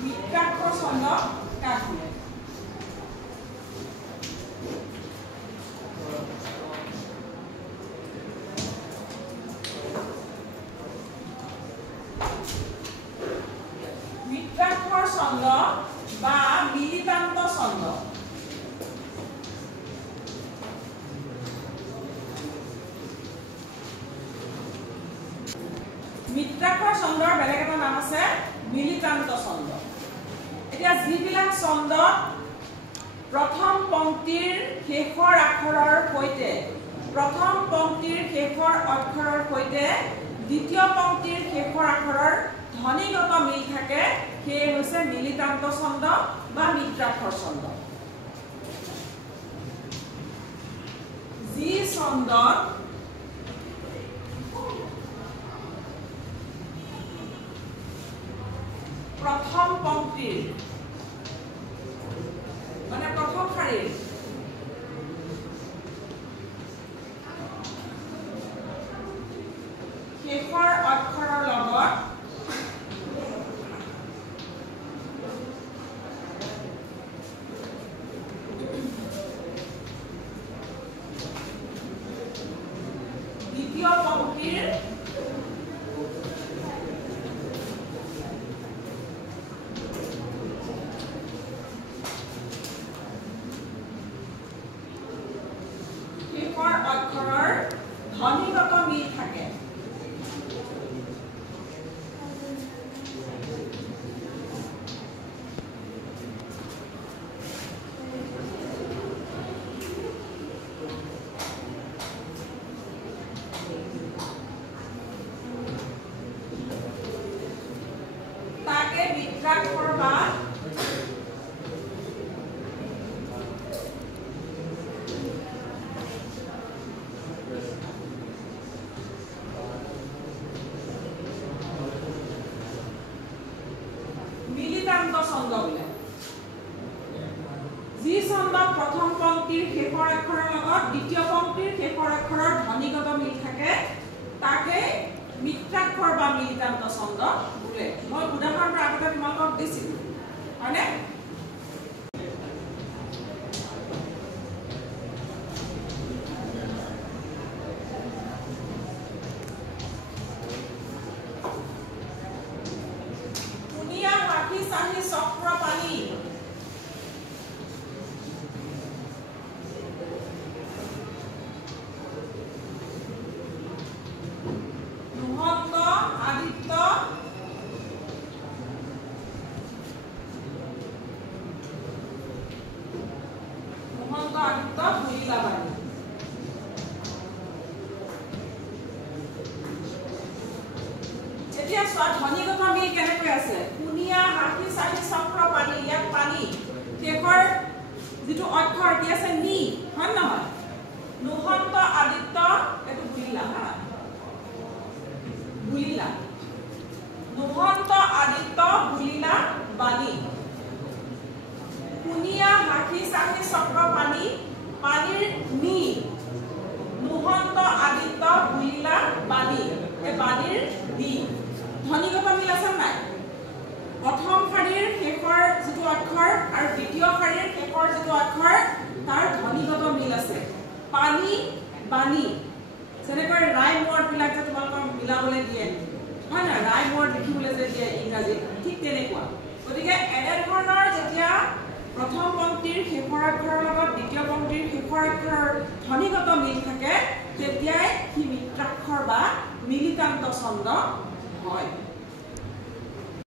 মিত্ৰাক্ষৰ ছন্দ কাক বোলে মিত্ৰাক্ষৰ ছন্দ বা মিলিতান্ত ছন্দ মিত্ৰাক্ষৰ ছন্দৰ বেলেগ এটা নাম আছে মিলিতান্ত ছন্দ এতিয়া যিবিলাক ছন্দ প্ৰথম পংক্তিৰ শেষৰ আখৰৰ সৈতে প্ৰথম পংক্তিৰ শেষৰ অক্ষৰৰ সৈতে দ্বিতীয় পংক্তিৰ শেষৰ আখৰৰ ধ্বনিগত মিল থাকে সেই হৈছে মিলিতান্ত ছন্দ বা মিত্ৰাক্ষৰ ছন্দ যি ছন্দত প্ৰথম পংক্তিৰ মানে প্ৰথম শাৰীৰ শেষৰ অক্ষৰৰ লগত দ্বিতীয় পংক্তিৰ অক্ষৰৰ ধ্বনিগত মিল থাকে তাকে মিত্ৰাক্ষৰ বা মিলিতান্ত ছন্দ বোলে যি ছন্দত প্ৰথম পংক্তিৰ শেষৰ অক্ষৰৰ লগত দ্বিতীয় পংক্তিৰ শেষৰ অক্ষৰৰ ধ্বনিগত মিল থাকে তাকে মিত্ৰাক্ষৰ বা মিলিতান্ত ছন্দ বোলে মই উদাহৰণটো আগতে তোমালোকক দিছিলো হয়নে চাহি চক্ৰ পানী নুহন্ত আদিত্য ভুলিলা বাণী এতিয়া চোৱা ধ্বনিগত মিল কেনেকৈ আছে কুনিয়া হাঁহি চাহি চক্ৰ পানী ইয়াত পানী শেষৰ যিটো অক্ষৰ কি আছে নি হয় নহয় নুহন্ত আদিত্য এটো ভুলিলা হা ভুলিলা নুহন্ত আদিত্য ভুলিলা বাণী কুনিয়া হাঁহি চাহি চক্ৰ পানী পানীৰ নি নুহন্ত আদিত্য ভুলিলা বাণী এই বাণীৰ নি ধ্বনিগত মিল আছে নাই প্ৰথম শাৰীৰ শেষৰ যিটো অক্ষৰ আৰু দ্বিতীয় শাৰীৰ শেষৰ যিটো অক্ষৰ তাৰ ধ্বনিগত মিল আছে পানী বাণী যেনেকৈ ৰাইম ৱৰ্ড বিলাক যে তোমালোকক মিলাবলৈ দিয়ে হয় না ৰাইম ৱৰ্ড লিখিবলৈ যে দিয়ে ইংৰাজীত ঠিক তেনেকুৱা গতিকে এনে ধৰণৰ যেতিয়া প্ৰথম পংক্তিৰ শেষৰ অক্ষৰৰ লগত দ্বিতীয় পংক্তিৰ শেষৰ অক্ষৰৰ ধ্বনিগত মিল থাকে তেতিয়াই সি মিত্ৰাক্ষৰ বা মিলিতান্ত ছন্দ হয়